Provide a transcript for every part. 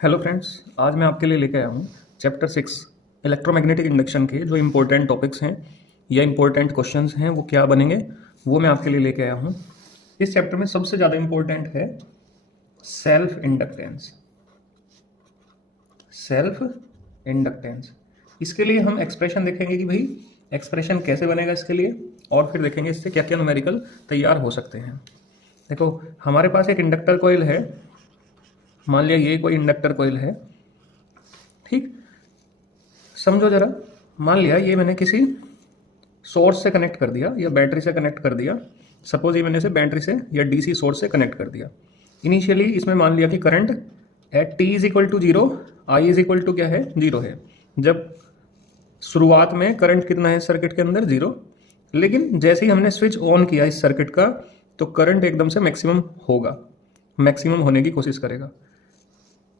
Hello friends, आज मैं आपके लिए लेके आया हूँ चैप्टर 6 इलेक्ट्रोमैग्नेटिक इंडक्शन के जो इम्पोर्टेंट टॉपिक्स हैं या इम्पोर्टेंट क्वेश्चंस हैं वो क्या बनेंगे वो मैं आपके लिए लेके आया हूँ। इस चैप्टर में सबसे ज़्यादा इम्पोर्टेंट है सेल्फ इंडक्टेंस। सेल्फ इंडक्टेंस, इसके लिए हम एक्सप्रेशन देखेंगे कि भाई एक्सप्रेशन कैसे बनेगा इसके लिए, और फिर देखेंगे इससे क्या क्या न्यूमेरिकल तैयार हो सकते हैं। देखो, हमारे पास एक इंडक्टर कॉइल है। मान लिया ये कोई इंडक्टर कॉइल है, ठीक। समझो जरा, मान लिया ये मैंने किसी सोर्स से कनेक्ट कर दिया या बैटरी से कनेक्ट कर दिया। सपोज ये मैंने इसे बैटरी से या डीसी सोर्स से कनेक्ट कर दिया। इनिशियली इसमें मान लिया कि current at T is equal to zero, I is equal to क्या है, जीरो है। जब शुरुआत में करंट कितना है सर्किट के अंदर, जीरो। लेकिन जैसे ही हमने स्विच ऑन किया इस सर्किट का तो करंट एकदम से मैक्सिमम होगा, मैक्सिमम होने की कोशिश करेगा।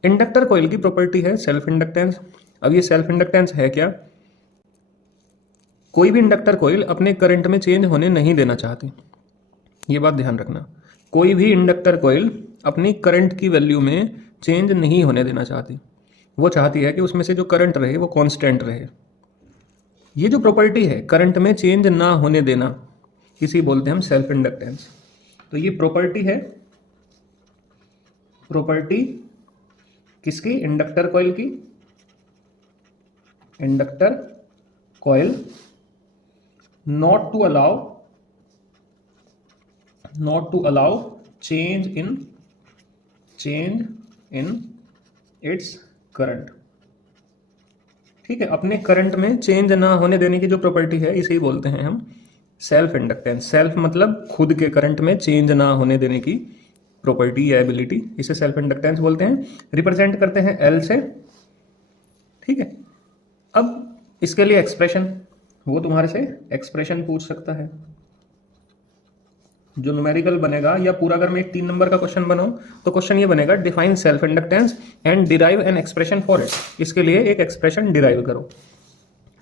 इंडक्टर कॉइल की प्रॉपर्टी है सेल्फ इंडक्टेंस। अब ये सेल्फ इंडक्टेंस है क्या? कोई भी इंडक्टर कॉइल अपने करंट में चेंज होने नहीं देना चाहती, ये बात ध्यान रखना। कोई भी इंडक्टर कॉइल अपनी करंट की वैल्यू में चेंज नहीं होने देना चाहती। वो चाहती है कि उसमें से जो करंट रहे वो कांस्टेंट रहे। ये जो प्रॉपर्टी है करंट में चेंज ना होने देना, इसी बोलते हैं हम सेल्फ इंडक्टेंस। तो ये प्रॉपर्टी है, प्रॉपर्टी किसकी? इंडक्टर कॉइल की। Inductor coil not to allow change in its current. ठीक है, अपने करंट में चेंज ना होने देने की जो प्रॉपर्टी है इसे ही बोलते हैं हम सेल्फ इंडक्टेंस। सेल्फ मतलब खुद के करंट में चेंज ना होने देने की प्रॉपर्टी या एबिलिटी, इसे सेल्फ इंडक्टेंस बोलते हैं। रिप्रेजेंट करते हैं एल से, ठीक है। अब इसके लिए एक्सप्रेशन, वो तुम्हारे से एक्सप्रेशन पूछ सकता है जो न्यूमेरिकल बनेगा, या पूरा अगर मैं एक 3 नंबर का क्वेश्चन बनाऊं तो क्वेश्चन ये बनेगा, define self inductance and derive an expression for it. इसके लिए एक एक्सप्रेशन डिराइव करो।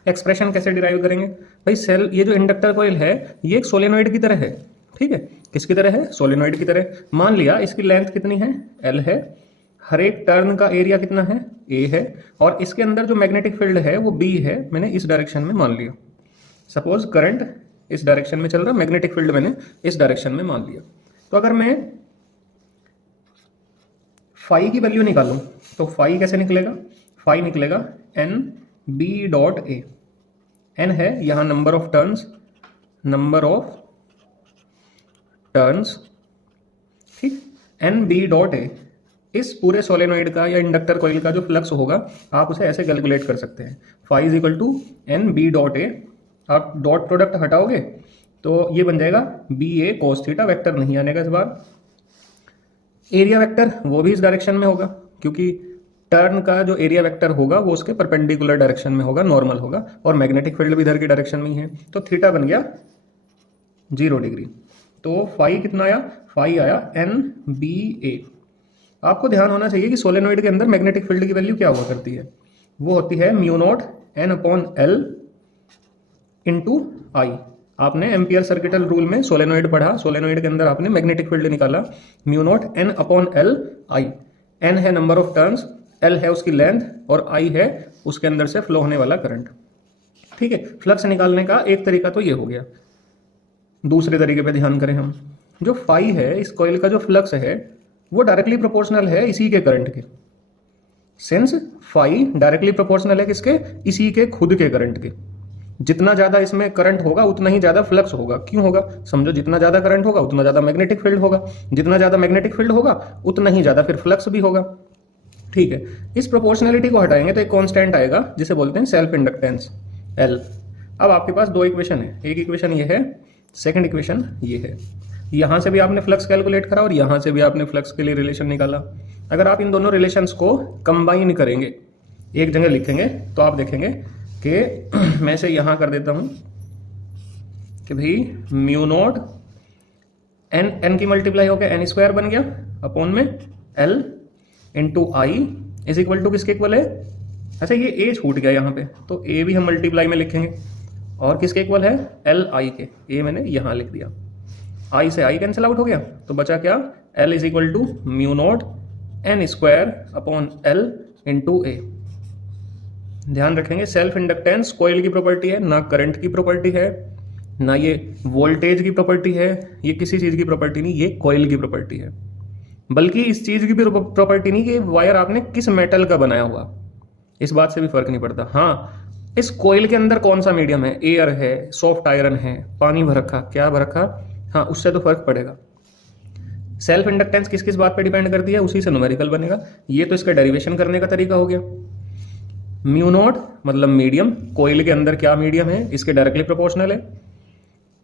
एक्सप्रेशन कैसे डिराइव करेंगे भाई? सेल, ये जो इंडक्टर कॉइल है ये एक सोलेनॉइड की तरह है, ठीक है। किसकी तरह है? सोलेनॉइड की तरह। मान लिया इसकी लेंथ कितनी है, एल है। हर एक टर्न का एरिया कितना है, ए है। और इसके अंदर जो मैग्नेटिक फील्ड है वो बी है। मैंने इस डायरेक्शन में मान लिया। सपोज करंट इस डायरेक्शन में चल रहा, मैग्नेटिक फील्ड मैंने इस डायरेक्शन में मान लिया। तो अगर मैं फाई की वैल्यू निकालूं तो फाई कैसे निकलेगा? फाई निकलेगा N B dot A. N है यहां नंबर ऑफ टर्न्स, ठीक। एन बी डॉट ए इस पूरे सोलेनॉइड का या इंडक्टर कॉइल का जो फ्लक्स होगा आप उसे ऐसे कैलकुलेट कर सकते हैं, phi is equal to N B dot A. आप डॉट प्रोडक्ट हटाओगे तो ये बन जाएगा B A cos theta. Vector नहीं आने का इस बार। एरिया वेक्टर वो भी इस डायरेक्शन में होगा, क्योंकि टर्न का जो एरिया वेक्टर होगा वो उसके परपेंडिकुलर डायरेक्शन में होगा, नॉर्मल होगा। और मैग्नेटिक फील्ड भी इधर की डायरेक्शन में ही है, तो थीटा बन गया 0 डिग्री। तो फाई कितना आया? फाई आया एन बी ए। आपको ध्यान होना चाहिए कि सोलेनॉइड के अंदर मैग्नेटिक फील्ड की वैल्यू क्या हुआ करती है? वो होती है mu naught N upon L into I. आपने एम्पियर सर्किटल रूल में सोलेनॉइड पढ़ा, सोलेनॉइड के अंदर आपने मैग्नेटिक फील्ड निकाला, mu naught N upon L I. N है नंबर ऑफ टर्न्स, एल है उसकी लेंथ, और आई है उसके अंदर से फ्लो होने वाला करंट, ठीक है। फ्लक्स निकालने का एक तरीका तो ये हो गया। दूसरे तरीके पे ध्यान करें हम, जो फाई है इस कॉइल का जो फ्लक्स है वो डायरेक्टली प्रोपोर्शनल है इसी के करंट के। सिंस फाई डायरेक्टली प्रोपोर्शनल है किसके? इसी के खुद के करंट के। जितना ज्यादा इसमें करंट होगा उतना ही ज्यादा फ्लक्स होगा। क्यों होगा? समझो, जितना ज्यादा करंट होगा उतना ज्यादा मैग्नेटिक फील्ड होगा, जितना ज्यादा मैग्नेटिक फील्ड होगा उतना ही ज्यादा फिर फ्लक्स भी होगा, ठीक है। इस प्रोपोर्शनलिटी को हटाएंगे तो एक कांस्टेंट आएगा जिसे बोलते हैं सेल्फ इंडक्टेंस, एल। अब आपके पास 2 इक्वेशन है, एक इक्वेशन ये है, सेकंड इक्वेशन ये है। यहां से भी आपने फ्लक्स कैलकुलेट करा और यहां से भी आपने फ्लक्स के लिए रिलेशन निकाला। अगर आप इन दोनों रिलेशंस को कंबाइन करेंगे, एक जगह लिखेंगे, तो आप देखेंगे कि मैं इसे यहां कर देता हूं कि भाई म्यू नॉट एन की मल्टीप्लाई होकर एन स्क्वायर बन गया अपॉन में L into I is equal to किसके इक्वल है? अच्छा, ये ए छूट गया यहाँ पे, तो ए भी हम मल्टीप्लाई में लिखेंगे और किसके इक्वल है? एल आई के। ए मैंने यहां लिख दिया, आई से आई कैंसिल आउट हो गया, तो बचा क्या? L is equal to mu naught N square upon L into A. ध्यान रखेंगे सेल्फ इंडक्टेंस कॉइल की प्रॉपर्टी है, ना करंट की प्रॉपर्टी है, ना ये वोल्टेज की प्रॉपर्टी है, ये किसी चीज की प्रॉपर्टी नहीं, ये कॉइल की प्रॉपर्टी है। बल्कि इस चीज की भी प्रॉपर्टी नहीं कि वायर आपने किस मेटल का बनाया हुआ, इस बात से भी फर्क नहीं पड़ता। हाँ, इस कॉइल के अंदर कौन सा मीडियम है, एयर है, सॉफ्ट आयरन है, पानी भर रखा, क्या भर रखा, हाँ उससे तो फर्क पड़ेगा। सेल्फ इंडक्टेंस किस किस बात पे डिपेंड करती है, उसी से न्यूमेरिकल बनेगा। ये तो इसका डेरिवेशन करने का तरीका हो गया। म्यू नॉट मतलब मीडियम, कॉइल के अंदर क्या मीडियम है इसके डायरेक्टली प्रोपोर्शनल है।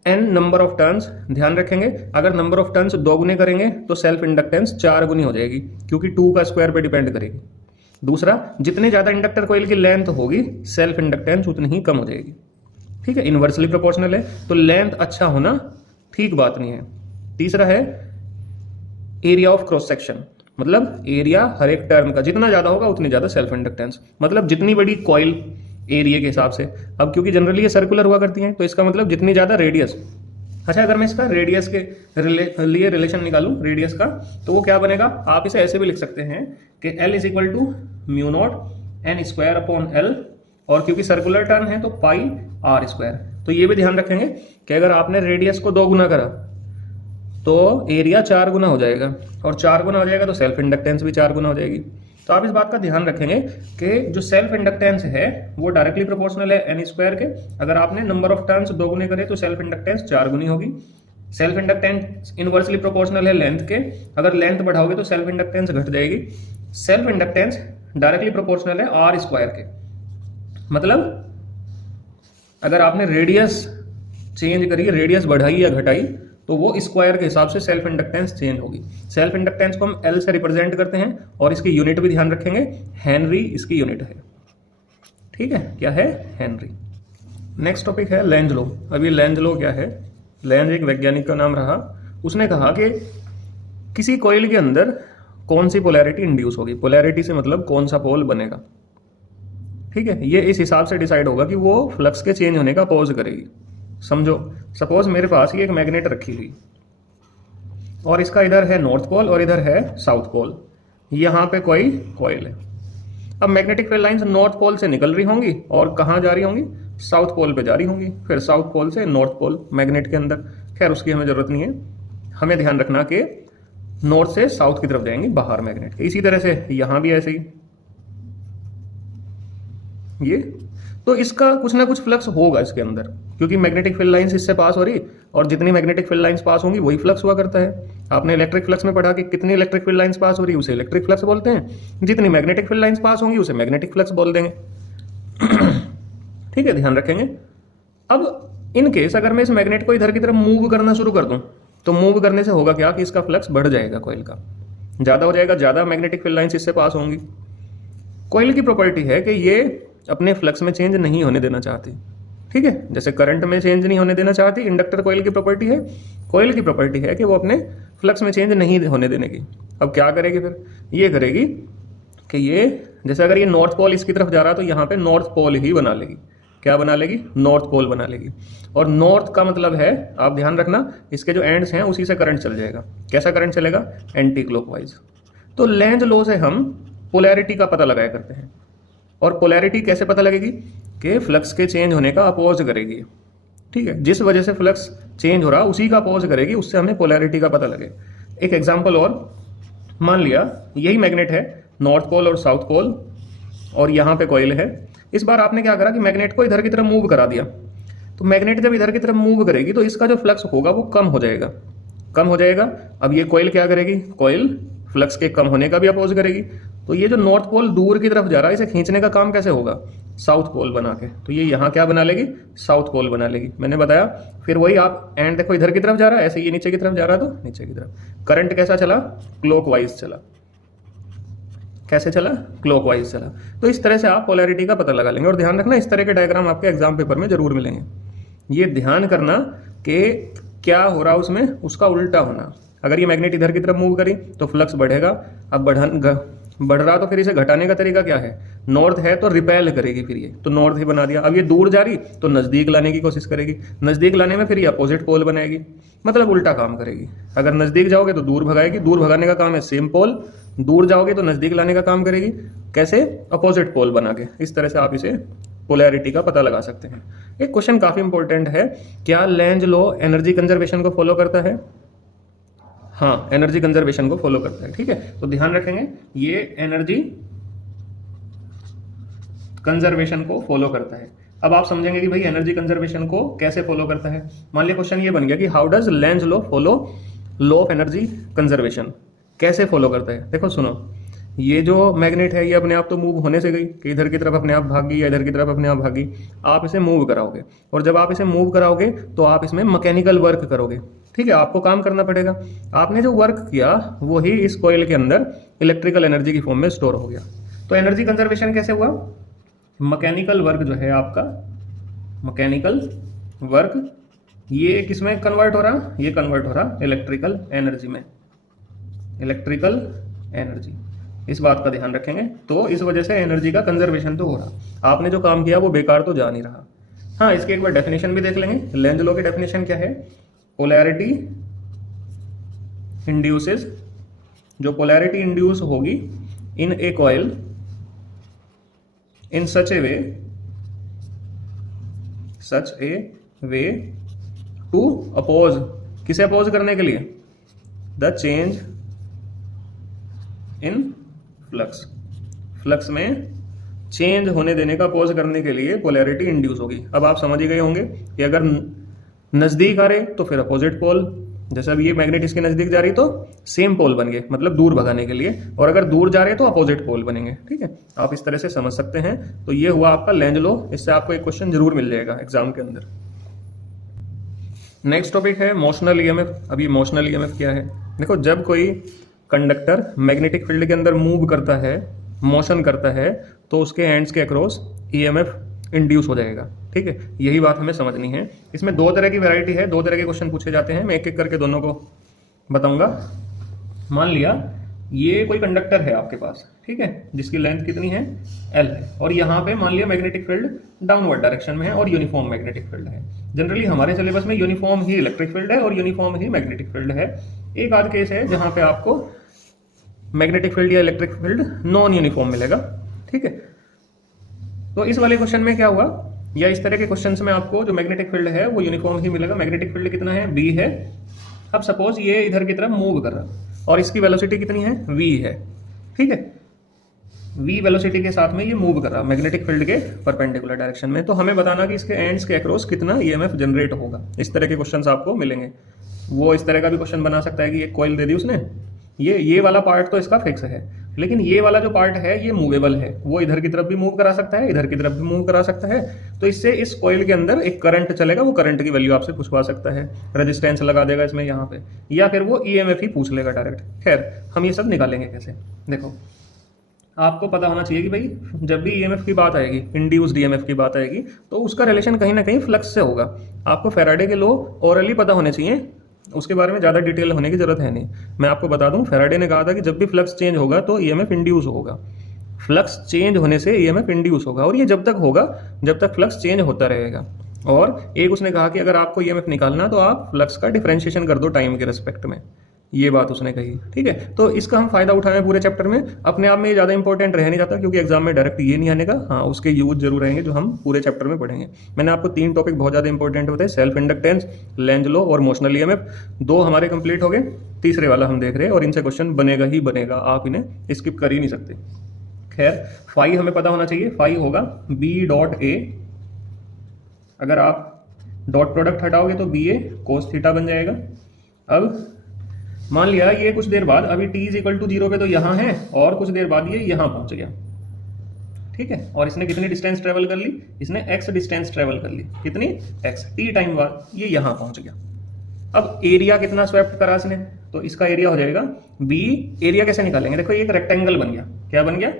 एन नंबर ऑफ टर्न्स, ध्यान रखेंगे अगर नंबर ऑफ टर्न्स 2 गुने करेंगे तो सेल्फ इंडक्टेंस 4 गुनी हो जाएगी, क्योंकि 2 का स्क्वायर पे डिपेंड करेगी। दूसरा, जितनी ज्यादा इंडक्टर कॉइल की लेंथ होगी सेल्फ इंडक्टेंस उतनी ही कम हो जाएगी। ठीक है, इनवर्सली प्रोपोर्शनल है, तो लेंथ अच्छा होना ठीक बात नहीं है। तीसरा है एरिया ऑफ क्रॉस सेक्शन, मतलब एरिया हर एक टर्न का जितना ज्यादा होगा उतनी ज्यादा सेल्फ इंडक्टेंस, मतलब जितनी बड़ी कॉइल एरिया के हिसाब से। अब क्योंकि जनरली ये सर्कुलर हुआ करती हैं तो इसका मतलब जितनी ज्यादा रेडियस। अच्छा, अगर मैं इसका रेडियस के लिए रिलेशन निकालूं रेडियस का, तो वो क्या बनेगा, आप इसे ऐसे भी लिख सकते हैं कि L is equal to mu naught N square upon L, और क्योंकि सर्कुलर टर्न है तो पाई आर स्क्वायर। तो ये भी ध्यान रखेंगे कि अगर आपने रेडियस को 2 गुना करा तो एरिया 4 गुना हो जाएगा, और 4 गुना हो जाएगा तो सेल्फ इंडक्टेंस भी 4 गुना हो जाएगी। तो आप इस बात का ध्यान रखेंगे कि जो सेल्फ इंडक्टेंस है वो डायरेक्टली प्रोपोर्शनल है एन स्क्वायर के। अगर आपने नंबर ऑफ टर्न्स 2 गुने करे तो सेल्फ इंडक्टेंस 4 गुनी होगी। सेल्फ इंडक्टेंस इनवर्सली प्रोपोर्शनल है लेंथ के, अगर लेंथ बढ़ाओगे तो सेल्फ इंडक्टेंस घट जाएगी। सेल्फ इंडक्टेंस डायरेक्टली प्रोपोर्शनल है आर स्क्वायर के, मतलब अगर आपने रेडियस चेंज करी, रेडियस बढ़ाई या घटाई, तो वो स्क्वायर के हिसाब से सेल्फ इंडक्टेंस चेंज होगी। सेल्फ इंडक्टेंस को हम एल से रिप्रेजेंट करते हैं, और इसकी यूनिट भी ध्यान रखेंगे, हेनरी इसकी यूनिट है। ठीक है, क्या है, हेनरी। नेक्स्ट टॉपिक है लेंज लॉ। अभी लेंज लॉ क्या है, लेंज एक वैज्ञानिक का नाम रहा। उसने कहा कि किसी कॉइल के अंदर कौन सी पोलैरिटी इंड्यूस होगी, पोलैरिटी से मतलब कौन सा पोल बनेगा। ठीक है, ये इस हिसाब से डिसाइड होगा कि वो फ्लक्स के चेंज होने का अपोज करेगी। समझो, सपोज मेरे पास ये एक मैग्नेट रखी हुई, और इसका इधर है नॉर्थ पोल और इधर है साउथ पोल, यहाँ पे कोई कॉइल है। अब magnetic field lines north pole से निकल रही होंगी और कहाँ जा रही होंगी, साउथ पोल पे जा रही होंगी, फिर साउथ पोल से नॉर्थ पोल मैग्नेट के अंदर। खैर उसकी हमें जरूरत नहीं है, हमें ध्यान रखना कि नॉर्थ से साउथ की तरफ जाएंगी बाहर मैग्नेट के। इसी तरह से यहाँ भी ऐसे ही, ये तो इसका कुछ ना कुछ फ्लक्स होगा इसके अंदर, क्योंकि मैग्नेटिक फील्ड लाइंस इससे पास हो रही, और जितनी मैग्नेटिक फील्ड लाइंस पास होंगी वही फ्लक्स हुआ करता है। आपने इलेक्ट्रिक फ्लक्स में पढ़ा कि कितनी इलेक्ट्रिक फील्ड लाइंस पास हो रही उसे इलेक्ट्रिक फ्लक्स बोलते हैं, जितनी मैग्नेटिक फील्ड लाइंस पास होंगी उसे मैग्नेटिक फ्लक्स बोल देंगे। ठीक है, ध्यान रखेंगे। अब इन केस अगर मैं इस मैग्नेट को इधर की तरफ मूव करना शुरू कर दूं, तो मूव करने से होगा क्या कि इसका फ्लक्स बढ़ जाएगा, कॉइल का ज्यादा हो जाएगा, ज्यादा मैग्नेटिक फील्ड लाइंस इससे पास होंगी। कॉइल की प्रॉपर्टी है कि ये अपने फ्लक्स में चेंज नहीं होने देना चाहती। ठीक है, जैसे करंट में चेंज नहीं होने देना चाहती, इंडक्टर कॉइल की प्रॉपर्टी है, कॉइल की प्रॉपर्टी है कि वो अपने फ्लक्स में चेंज नहीं होने देने की। अब क्या करेगी फिर, ये करेगी कि ये जैसे अगर ये नॉर्थ पोल इसकी तरफ जा रहा है तो यहाँ पे नॉर्थ पोल ही बना लेगी। क्या बना लेगी, नॉर्थ पोल बना लेगी। और नॉर्थ का मतलब है, आप ध्यान रखना, इसके जो एंड्स हैं उसी से करंट चल जाएगा। कैसा करंट चलेगा, एंटी क्लॉकवाइज। तो लेंज लॉ से हम पोलैरिटी का पता लगाया करते हैं, और पोलैरिटी कैसे पता लगेगी कि फ्लक्स के चेंज होने का अपोज करेगी। ठीक है, जिस वजह से फ्लक्स चेंज हो रहा उसी का अपोज करेगी, उससे हमें पोलैरिटी का पता लगे। एक एग्जांपल और, मान लिया यही मैग्नेट है, नॉर्थ पोल और साउथ पोल, और यहाँ पे कॉइल है। इस बार आपने क्या करा कि मैग्नेट को इधर की तरफ मूव करा दिया, तो मैग्नेट जब इधर की तरफ मूव करेगी तो इसका जो फ्लक्स होगा वो कम हो जाएगा, कम हो जाएगा। अब ये कॉइल क्या करेगी, कॉइल फ्लक्स के कम होने का भी अपोज करेगी। तो ये जो नॉर्थ पोल दूर की तरफ जा रहा है, इसे खींचने का काम कैसे होगा, साउथ पोल बना के। तो ये यहाँ क्या बना लेगी, साउथ पोल बना लेगी। मैंने बताया, फिर वही आप एंड देखो इधर की तरफ जा रहा है, ऐसे ये नीचे की तरफ जा रहा है तो नीचे की तरफ। करंट कैसा चला, क्लॉकवाइज चला। कैसे चला, क्लॉकवाइज चला। तो इस तरह से आप पोलैरिटी का पता लगा लेंगे। और ध्यान रखना, इस तरह के डायग्राम आपके एग्जाम पेपर में जरूर मिलेंगे। ये ध्यान करना कि क्या हो रहा उसमें, उसका उल्टा होना। अगर ये मैग्नेट इधर की तरफ मूव करी तो फ्लक्स बढ़ेगा। अब बढ़ रहा तो फिर इसे घटाने का तरीका क्या है, नॉर्थ है तो रिपेल करेगी, फिर ये तो नॉर्थ ही बना दिया। अब ये दूर जा रही तो नजदीक लाने की कोशिश करेगी, नजदीक लाने में फिर ये अपोजिट पोल बनाएगी, मतलब उल्टा काम करेगी। अगर नजदीक जाओगे तो दूर भगाएगी, दूर भगाने का काम है सेम पोल, दूर जाओगे तो नज़दीक लाने का काम करेगी। कैसे? अपोजिट पोल बना के। इस तरह से आप इसे पोलैरिटी का पता लगा सकते हैं। एक क्वेश्चन काफ़ी इंपॉर्टेंट है, क्या लेंज लॉ एनर्जी कंजर्वेशन को फॉलो करता है? हाँ, एनर्जी कंजर्वेशन को फॉलो करता है। ठीक है, तो ध्यान रखेंगे ये एनर्जी कंजर्वेशन को फॉलो करता है। अब आप समझेंगे कि भाई एनर्जी कंजर्वेशन को कैसे फॉलो करता है। मान लिया क्वेश्चन ये बन गया कि how does Lenz law follow law of energy conservation, कैसे फॉलो करता है। देखो सुनो, ये जो मैग्नेट है ये अपने आप तो मूव होने से गई कि इधर की तरफ अपने आप भागी या इधर की तरफ अपने आप भागी। आप इसे मूव कराओगे और जब आप इसे मूव कराओगे तो आप इसमें मैकेनिकल वर्क करोगे। ठीक है, आपको काम करना पड़ेगा। आपने जो वर्क किया वो ही इस कॉइल के अंदर इलेक्ट्रिकल एनर्जी की फॉर्म में स्टोर हो गया। तो एनर्जी कंजर्वेशन कैसे हुआ? मैकेनिकल वर्क जो है आपका, मैकेनिकल वर्क, ये किसमें कन्वर्ट हो रहा? ये कन्वर्ट हो रहा इलेक्ट्रिकल एनर्जी में, इलेक्ट्रिकल एनर्जी। इस बात का ध्यान रखेंगे। तो इस वजह से एनर्जी का कंजर्वेशन तो हो रहा, आपने जो काम किया वो बेकार तो जा नहीं रहा। हाँ, इसकी एक बार डेफिनेशन भी देख लेंगे। लेंज लॉ की डेफिनेशन क्या है? पोलैरिटी इंड्यूसेस, जो पोलैरिटी इंड्यूस होगी in a coil in such a way to oppose, किसे अपोज करने के लिए? The change in flux, flux में चेंज होने देने का अपोज करने के लिए पोलैरिटी इंड्यूस होगी। अब आप समझ ही गए होंगे कि अगर नजदीक आ रहे तो फिर अपोजिट पोल, जैसे अब ये मैग्नेट इसके नजदीक जा रही तो सेम पोल बन गए, मतलब दूर भगाने के लिए, और अगर दूर जा रहे तो अपोजिट पोल बनेंगे। ठीक है, आप इस तरह से समझ सकते हैं। तो ये हुआ आपका लेंज लॉ। इससे आपको एक क्वेश्चन जरूर मिल जाएगा एग्जाम के अंदर। नेक्स्ट टॉपिक है मोशनल ईएमएफ। अभी मोशनल ईएमएफ क्या है? देखो, जब कोई कंडक्टर मैग्नेटिक फील्ड के अंदर मूव करता है, मोशन करता है, तो उसके एंड्स के अक्रॉस ईएमएफ इंड्यूस हो जाएगा। ठीक है, यही बात हमें समझनी है। इसमें दो तरह की वैरायटी है, दो तरह के क्वेश्चन पूछे जाते हैं। मैं एक एक करके दोनों को बताऊंगा। मान लिया ये कोई कंडक्टर है आपके पास, ठीक है, जिसकी लेंथ कितनी है? L है, और यहाँ पे मान लिया मैग्नेटिक फील्ड डाउनवर्ड डायरेक्शन में है और यूनिफॉर्म मैग्नेटिक फील्ड है। जनरली हमारे सिलेबस में यूनिफॉर्म ही इलेक्ट्रिक फील्ड है और यूनिफॉर्म ही मैग्नेटिक फील्ड है। एक आध केस है जहाँ पे आपको मैग्नेटिक फील्ड या इलेक्ट्रिक फील्ड नॉन यूनिफॉर्म मिलेगा। ठीक है, तो इस वाले क्वेश्चन में क्या हुआ, या इस तरह के क्वेश्चंस में आपको जो मैग्नेटिक फील्ड है वो यूनिफॉर्म ही मिलेगा। मैग्नेटिक फील्ड कितना है? B है। अब सपोज ये इधर की तरफ मूव कर रहा और इसकी वेलोसिटी कितनी है? V है। ठीक है, V वेलोसिटी के साथ में ये मूव कर रहा मैग्नेटिक फील्ड के परपेंडिकुलर डायरेक्शन में। तो हमें बताना कि इसके एंड्स के अक्रॉस कितना ईएमएफ जनरेट होगा। इस तरह के क्वेश्चंस आपको मिलेंगे। वो इस तरह का भी क्वेश्चन बना सकता है कि एक कॉइल दे दी उसने, ये वाला पार्ट तो इसका फिक्स है, लेकिन ये वाला जो पार्ट है ये मूवेबल है, वो इधर की तरफ भी मूव करा सकता है, इधर की तरफ भी मूव करा सकता है। तो इससे इस कॉइल के अंदर एक करंट चलेगा, वो करंट की वैल्यू आपसे पूछवा सकता है, रेजिस्टेंस लगा देगा इसमें यहाँ पे, या फिर वो ईएमएफ ही पूछ लेगा डायरेक्ट। खैर, हम ये सब निकालेंगे कैसे। देखो, आपको पता होना चाहिए कि भाई जब भी ईएमएफ की बात आएगी, इंड्यूस्ड ईएमएफ की बात आएगी, तो उसका रिलेशन कहीं ना कहीं फ्लक्स से होगा। आपको फैराडे के लॉ ओरली पता होने चाहिए, उसके बारे में ज़्यादा डिटेल होने की जरूरत है नहीं। मैं आपको बता दूं, फैराडे ने कहा था कि जब भी फ्लक्स चेंज होगा तो ईएमएफ इंड्यूस होगा। फ्लक्स चेंज होने से ईएमएफ इंड्यूस होगा, और ये जब तक होगा जब तक फ्लक्स चेंज होता रहेगा। और एक उसने कहा कि अगर आपको ईएमएफ निकालना तो आप फ्लक्स का डिफरेंशिएशन कर दो टाइम के रिस्पेक्ट में, ये बात उसने कही। ठीक है, तो इसका हम फायदा उठाएं पूरे चैप्टर में। अपने आप में ये ज़्यादा इंपॉर्टेंट रह नहीं जाता, क्योंकि एग्जाम में डायरेक्ट ये नहीं आने का। हाँ, उसके यूज जरूर रहेंगे जो हम पूरे चैप्टर में पढ़ेंगे। मैंने आपको 3 टॉपिक बहुत ज़्यादा इंपॉर्टेंट होते हैं, सेल्फ इंडक्टेंस, लेंज लॉ और मोशनल ईएमएफ। 2 हमारे कंप्लीट हो गए, तीसरे वाला हम देख रहे हैं, और इनसे क्वेश्चन बनेगा ही बनेगा, आप इन्हें स्किप कर ही नहीं सकते। खैर, फाई हमें पता होना चाहिए। फाई होगा B.A। अगर आप डॉट प्रोडक्ट हटाओगे तो BA cos थीटा बन जाएगा। अब मान लिया ये कुछ देर बाद, अभी t = 0 पे तो यहाँ है, और कुछ देर बाद ये यहाँ पहुंच गया। ठीक है, और इसने कितनी डिस्टेंस ट्रेवल कर ली? इसने x डिस्टेंस ट्रेवल कर ली। कितनी? x। t टाइम बाद ये यहाँ पहुंच गया। अब एरिया कितना स्वेप्ट करा इसने, तो इसका एरिया हो जाएगा B। एरिया कैसे निकालेंगे? देखो, ये एक रेक्टेंगल बन गया। क्या बन गया?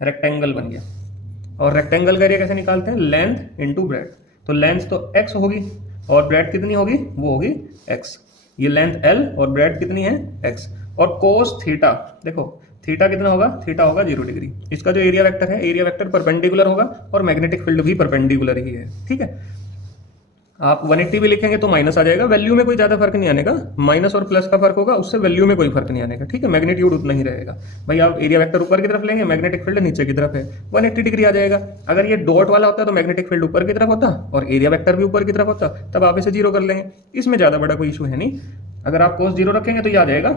रेक्टेंगल बन गया। और रेक्टेंगल का एरिया कैसे निकालते हैं? Length into breadth. तो लेंथ तो x होगी, और ब्रेड्थ कितनी होगी? वो होगी x। ये लेंथ L और ब्रेड्थ कितनी है? x। और कोस थीटा, देखो थीटा कितना होगा? थीटा होगा 0 डिग्री। इसका जो एरिया वेक्टर है, एरिया वेक्टर परपेंडिकुलर होगा, और मैग्नेटिक फील्ड भी परपेंडिकुलर ही है। ठीक है, आप 180 भी लिखेंगे तो माइनस आ जाएगा, वैल्यू में कोई ज़्यादा फर्क नहीं आने का, माइनस और प्लस का फर्क होगा, उससे वैल्यू में कोई फर्क नहीं आने का, ठीक है। मैग्नीट्यूड उतना ही रहेगा। भाई आप एरिया वेक्टर ऊपर की तरफ लेंगे, मैग्नेटिक फील्ड नीचे की तरफ है, 180 डिग्री आ जाएगा। अगर ये डॉट वाला होता तो मैग्नेटिक फील्ड ऊपर की तरफ होता और एरिया वेक्टर भी ऊपर की तरफ होता, तब आप इसे जीरो कर लेंगे, इसमें ज़्यादा बड़ा कोई इशू है नहीं। अगर आप cos जीरो रखेंगे तो ये आ जाएगा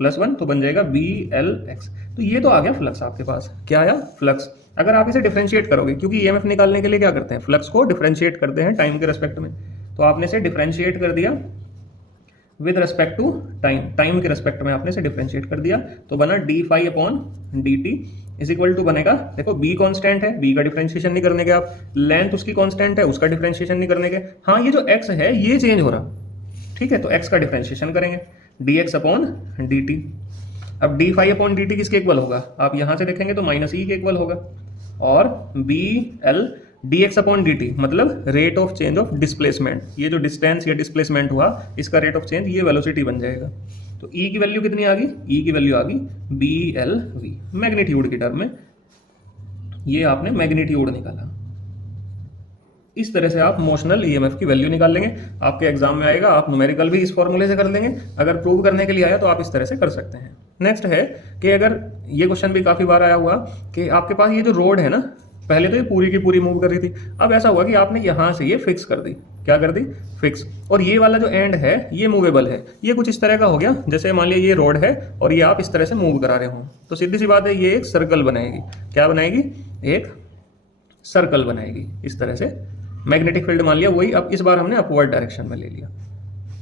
+1, तो बन जाएगा BLX। तो ये तो आ गया फ्लक्स आपके पास, क्या आया, फ्लक्स। अगर आप इसे डिफरेंशिएट करोगे, क्योंकि ईएमएफ निकालने के लिए क्या करते हैं, फ्लक्स को डिफरेंशिएट करते हैं टाइम के रेस्पेक्ट में, तो आपने इसे डिफरेंशिएट कर दिया with respect to time, time के रेस्पेक्ट में आपने इसे डिफरेंशिएट कर दिया, तो बना d∅/dt इज इक्वल टू बनेगा, देखो b कांस्टेंट है, b का डिफरेंशिएशन नहीं करने के, आप लेंथ उसकी कांस्टेंट है, उसका डिफरेंशिएशन नहीं करने के, हाँ ये जो x है ये चेंज हो रहा, ठीक है, तो x का डिफरेंशिएशन करेंगे dx/dt। अब d∅/dt किसके इक्वल होगा, आप यहां से देखेंगे तो -e के इक्वल होगा, और BL dx/dt मतलब rate of change of displacement, ये जो डिस्टेंस या डिस्प्लेसमेंट हुआ इसका रेट ऑफ चेंज, ये वेलोसिटी बन जाएगा। तो E की वैल्यू कितनी आ गई, E की वैल्यू आ गई BLV, मैग्नीट्यूड की टर्म में, ये आपने मैग्नीट्यूड निकाला। इस तरह से आप मोशनल ईएमएफ की वैल्यू निकाल लेंगे, आपके एग्जाम में आएगा, आप न्यूमेरिकल भी इस फॉर्मूले से कर लेंगे, अगर प्रूव करने के लिए आया तो आप इस तरह से कर सकते हैं। नेक्स्ट है कि अगर ये क्वेश्चन भी काफी बार आया हुआ कि आपके पास ये जो रोड है ना, पहले तो ये पूरी की पूरी मूव कर रही थी, अब ऐसा हुआ कि आपने यहां से ये फिक्स कर दी, क्या कर दी, फिक्स, और ये वाला जो एंड है ये मूवेबल है, ये कुछ इस तरह का हो गया, जैसे मान लिया ये रोड है और ये आप इस तरह से मूव करा रहे हो, तो सीधी सी बात है ये एक सर्कल बनाएगी, क्या बनाएगी, एक सर्कल बनाएगी इस तरह से। मैग्नेटिक फील्ड मान लिया वही, अब इस बार हमने अपवर्ड डायरेक्शन में ले लिया,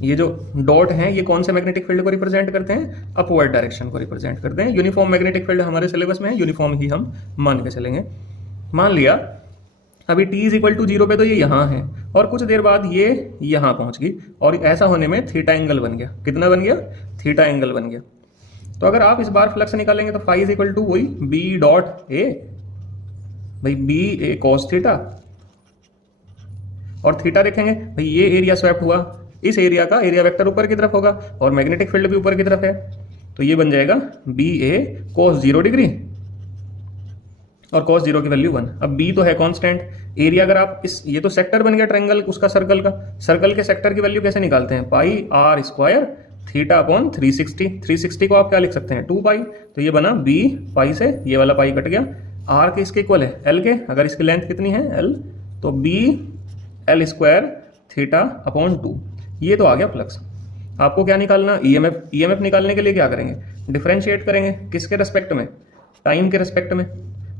ये जो डॉट हैं ये कौन से मैग्नेटिक फील्ड को रिप्रेजेंट करते हैं, अपवर्ड डायरेक्शन को रिप्रेजेंट करते हैं। यूनिफॉर्म मैग्नेटिक फील्ड हमारे सिलेबस में है, यूनिफॉर्म ही हम मान के चलेंगे। मान लिया अभी t इज इक्वल टू 0 पे तो ये यहाँ है, और कुछ देर बाद ये यहाँ पहुंच गई, और ऐसा होने में थीटा एंगल बन गया, कितना बन गया, थीटा एंगल बन गया। तो अगर आप इस बार फ्लक्स निकालेंगे तो फाई इज इक्वल टू वही B.A, भाई BA cos थीटा, और थीटा देखेंगे भाई ये एरिया स्वैप्ट हुआ, इस एरिया का एरिया वेक्टर ऊपर की तरफ होगा और मैग्नेटिक फील्ड भी ऊपर की तरफ है, तो ये बन जाएगा BA cos 0 डिग्री, और cos 0 की वैल्यू 1। अब B तो है कांस्टेंट, एरिया अगर आप इस, ये तो सेक्टर बन गया ट्रायंगल उसका, सर्कल का, सर्कल के सेक्टर की वैल्यू कैसे निकालते हैं, πr² θ/360, 360 को आप क्या लिख सकते हैं, 2 पाई, तो ये बना B पाई से ये वाला पाई कट गया, R के इसके इक्वल है L के, अगर इसकी लेंथ कितनी है L, तो BL² θ/2, ये तो आ गया फ्लक्स। आपको क्या निकालना, ईएमएफ निकालने के लिए क्या करेंगे, डिफरेंशिएट करेंगे, किसके रेस्पेक्ट में, टाइम के रेस्पेक्ट में,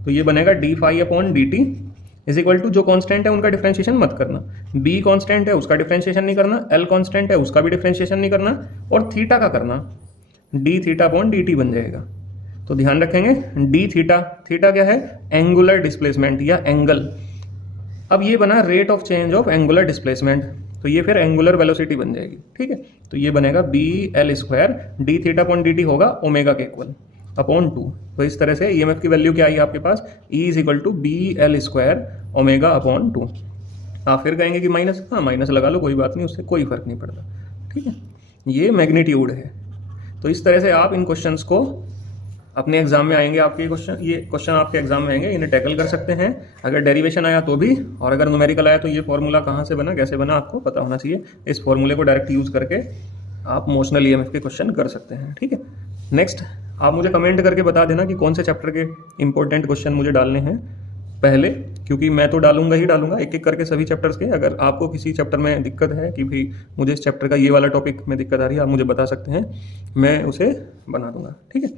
तो ये बनेगा d∅/dt इज इक्वल टू, जो कांस्टेंट है उनका डिफरेंशिएशन मत करना, b कांस्टेंट है उसका डिफरेंशिएशन नहीं करना, l कांस्टेंट है उसका भी डिफरेंशिएशन नहीं करना, और थीटा का करना, dθ/dt बन जाएगा। तो ध्यान रखेंगे d थीटा क्या है, एंगुलर डिस्प्लेसमेंट या एंगल। अब ये बना rate of change of angular displacement, तो ये फिर एंगुलर वेलोसिटी बन जाएगी, ठीक है। तो ये बनेगा BL² dθ/dt होगा ओमेगा के इक्वल /2। तो इस तरह से ईएमएफ की वैल्यू क्या आई आपके पास, E is equal to BL² ω/2। आप फिर कहेंगे कि माइनस, हाँ माइनस लगा लो कोई बात नहीं, उससे कोई फर्क नहीं पड़ता, ठीक है। ये मैग्नीट्यूड है। तो इस तरह से आप इन क्वेश्चंस को अपने एग्जाम में आएंगे, आपके क्वेश्चन, ये क्वेश्चन आपके एग्जाम में आएंगे, इन्हें टैकल कर सकते हैं। अगर डेरिवेशन आया तो भी, और अगर न्यूमेरिकल आया तो ये फॉर्मूला कहाँ से बना, कैसे बना, आपको पता होना चाहिए। इस फॉर्मूले को डायरेक्ट यूज करके आप मोशनल ईएमएफ के क्वेश्चन कर सकते हैं, ठीक है। नेक्स्ट आप मुझे कमेंट करके बता देना कि कौन से चैप्टर के इंपॉर्टेंट क्वेश्चन मुझे डालने हैं पहले, क्योंकि मैं तो डालूंगा ही डालूंगा एक एक करके सभी चैप्टर्स के। अगर आपको किसी चैप्टर में दिक्कत है कि भाई मुझे इस चैप्टर का ये वाला टॉपिक में दिक्कत आ रही है, आप मुझे बता सकते हैं, मैं उसे बना दूंगा, ठीक है।